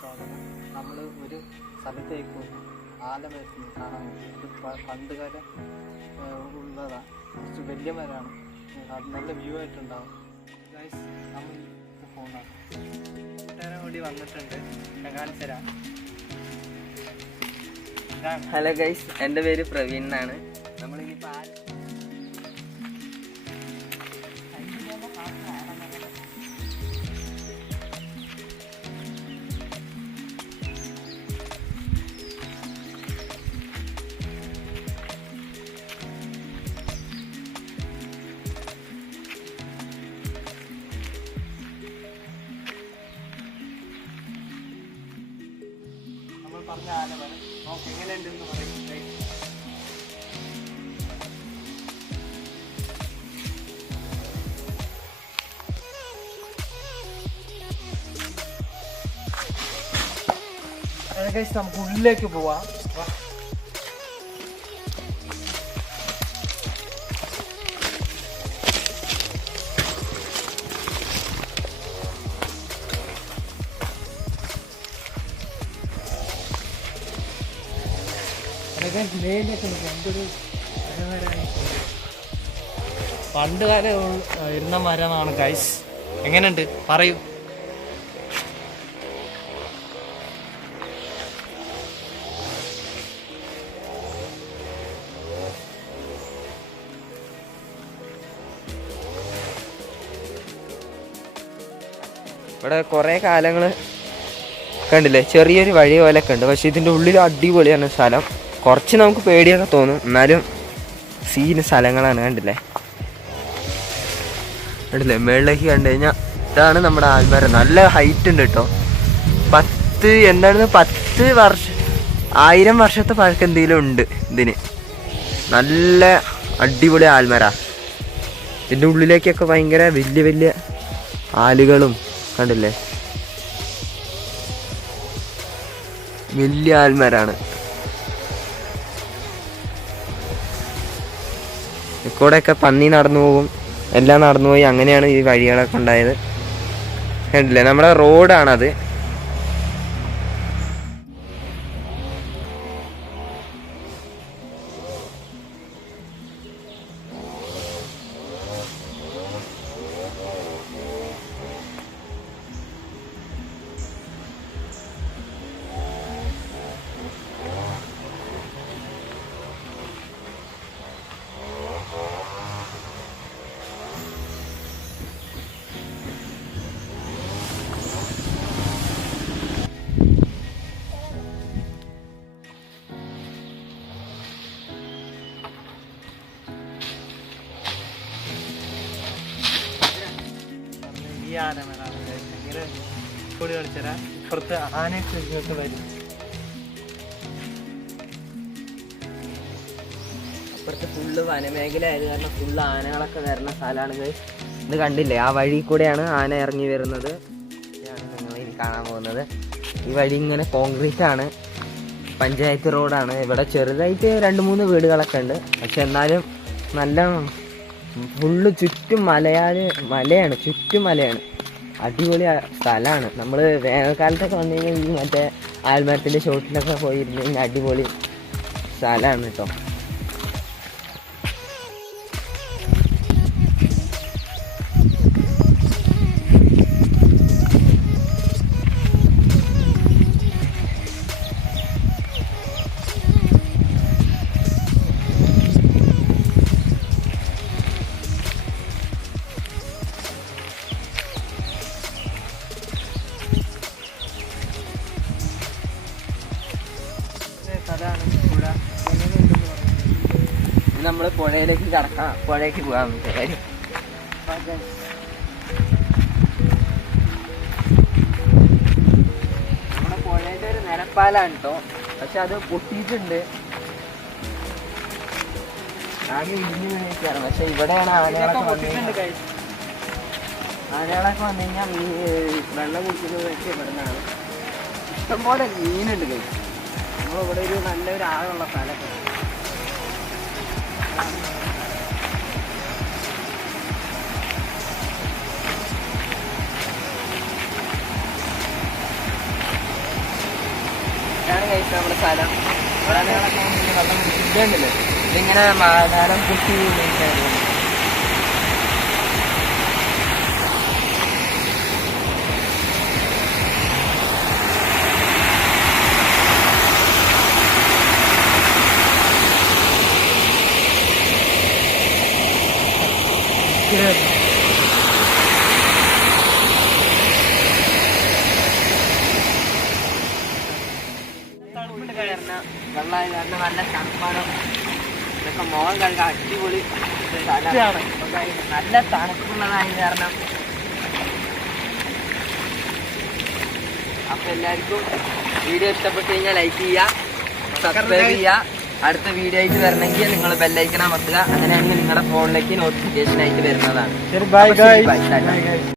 സ്വാഗതം. നമ്മൾ ഒരു സ്ഥലത്തേക്ക് പോകുന്നു, ആലമരത്തിന് കാണാൻ വേണ്ടി. ഇത് പണ്ടുകാലം ഉള്ളതാണ്, കുറച്ച് വലിയ മരമാണ്, അത് നല്ല വ്യൂ ആയിട്ടുണ്ടാവും. ഗൈസ്, നമ്മൾ പോകുന്നതാണ് കൂട്ടുകാരൻ വേണ്ടി വന്നിട്ടുണ്ട്, ഞാൻ കാണിച്ചു തരാം. ഹലോ ഗൈസ്, എൻ്റെ പേര് പ്രവീൺ എന്നാണ്. നമ്മളിനിപ്പോൾ പറഞ്ഞ ആലമരം നോക്ക് എങ്ങനെയുണ്ടെന്ന് പറയും. നമുക്ക് ഉള്ളിലേക്ക് പോവാം. പണ്ടുകാലം ഇരുന്ന മരമാണ് ഗൈസ്. എങ്ങനെയുണ്ട് പറയൂ. ഇവിടെ കുറേ കാലങ്ങൾ കണ്ടില്ലേ, ചെറിയൊരു വഴി പോലെയൊക്കെ ഉണ്ട്. പക്ഷെ ഇതിൻ്റെ ഉള്ളിൽ അടിപൊളിയാണ് സ്ഥലം. കുറച്ച് നമുക്ക് പേടിയൊക്കെ തോന്നും, എന്നാലും സീന് സ്ഥലങ്ങളാണ്. കണ്ടില്ലേ മേളിലേക്ക് കണ്ടു കഴിഞ്ഞാൽ ഇതാണ് നമ്മുടെ ആൽമരം. നല്ല ഹൈറ്റ് ഉണ്ട് കേട്ടോ. 10 വർഷം 1000 വർഷത്തെ പഴക്കം എന്തെങ്കിലും ഉണ്ട് ഇതിന്. നല്ല അടിപൊളി ആൽമര. ഇതിൻ്റെ ഉള്ളിലേക്കൊക്കെ ഭയങ്കര വലിയ വലിയ ആലുകളും കണ്ടില്ലേ, വലിയ ആൽമരാണ്. ഇക്കൂടെയൊക്കെ പന്നി നടന്നു പോകും, എല്ലാം നടന്നു പോയി. അങ്ങനെയാണ് ഈ വഴികളൊക്കെ ഉണ്ടായത്. കണ്ടില്ലേ, നമ്മുടെ റോഡാണത്. ഈ ആലമരാണ്. ഇങ്ങനെ കൂടി കളിച്ചരാ. ഇപ്പുറത്ത് ആനയൊക്കെ ഇങ്ങോട്ട് വരും. അപ്പുറത്ത് ഫുള്ള് വനമേഖല ആയത് കാരണം ഫുള്ള് ആനകളൊക്കെ വരുന്ന സ്ഥലമാണ്. ഇത് കണ്ടില്ലേ, ആ വഴി കൂടെയാണ് ആന ഇറങ്ങി വരുന്നത്. ഇതാണ് നിങ്ങൾ ഇനി കാണാൻ പോകുന്നത്. ഈ വഴി ഇങ്ങനെ കോൺക്രീറ്റ് ആണ്, പഞ്ചായത്ത് റോഡാണ്. ഇവിടെ ചെറുതായിട്ട് 2-3 വീടുകളൊക്കെ ഉണ്ട്. പക്ഷെ എന്നാലും നല്ല ഫുള്ള് ചുറ്റും മലയാണ്, ചുറ്റും മലയാണ്. അടിപൊളി സ്ഥലമാണ്. നമ്മൾ വേനൽക്കാലത്തൊക്കെ വന്നു കഴിഞ്ഞാൽ ഈ മറ്റേ ആൽമരത്തിൻ്റെ ചോട്ടിലൊക്കെ പോയിരുന്നു കഴിഞ്ഞാൽ അടിപൊളി സ്ഥലമാണ് കേട്ടോ. നമ്മൾ പുഴയിലേക്ക് കടക്കാം, പുഴയ്ക്ക് പോകാൻ കാര്യം. നമ്മുടെ പുഴയുടെ ഒരു നിലപ്പാലാണ് കേട്ടോ, പക്ഷെ അത് പൊട്ടിയിട്ടുണ്ട്, ആകെ ഇടിഞ്ഞു വീണിരിക്കുകയാണ്. പക്ഷെ ഇവിടെയാണ് ആനകളൊക്കെ വന്നു കഴിഞ്ഞാൽ വെള്ളം കുടിക്കുന്നതൊക്കെ ഇവിടെ നിന്നാണ്. ഇഷ്ടംപോലെ മീനുണ്ട് കൈ. നമ്മളിവിടെ ഒരു നല്ലൊരു ആഴമുള്ള സ്ഥലമൊക്കെ. നമ്മുടെ സ്ഥലം. ആനകളൊക്കെ വെള്ളം കുടിക്കുന്നില്ലേ, ഇതിങ്ങനെ ധാരാളം കൃഷി ചെയ്യുന്നതായിരുന്നു. വെള്ളമായ കാരണം നല്ല തണുപ്പാണ്. ഇതൊക്കെ മുഖം കഴുകാൻ അടിപൊളി സ്ഥലമാണ്. നല്ല തണുപ്പുള്ളതായ കാരണം അപ്പൊ എല്ലാവർക്കും വീഡിയോ ഇഷ്ടപ്പെട്ട് കഴിഞ്ഞാൽ ലൈക്ക് ചെയ്യുക, സബ്സ്ക്രൈബ് ചെയ്യുക. അടുത്ത വീഡിയോ ആയിട്ട് വരണമെങ്കിൽ നിങ്ങൾ ബെല്ലൈക്കൺ അമർത്തുക. അങ്ങനെയാണെങ്കിൽ നിങ്ങളുടെ ഫോണിലേക്ക് നോട്ടിഫിക്കേഷൻ ആയിട്ട് വരുന്നതാണ്. ബൈ.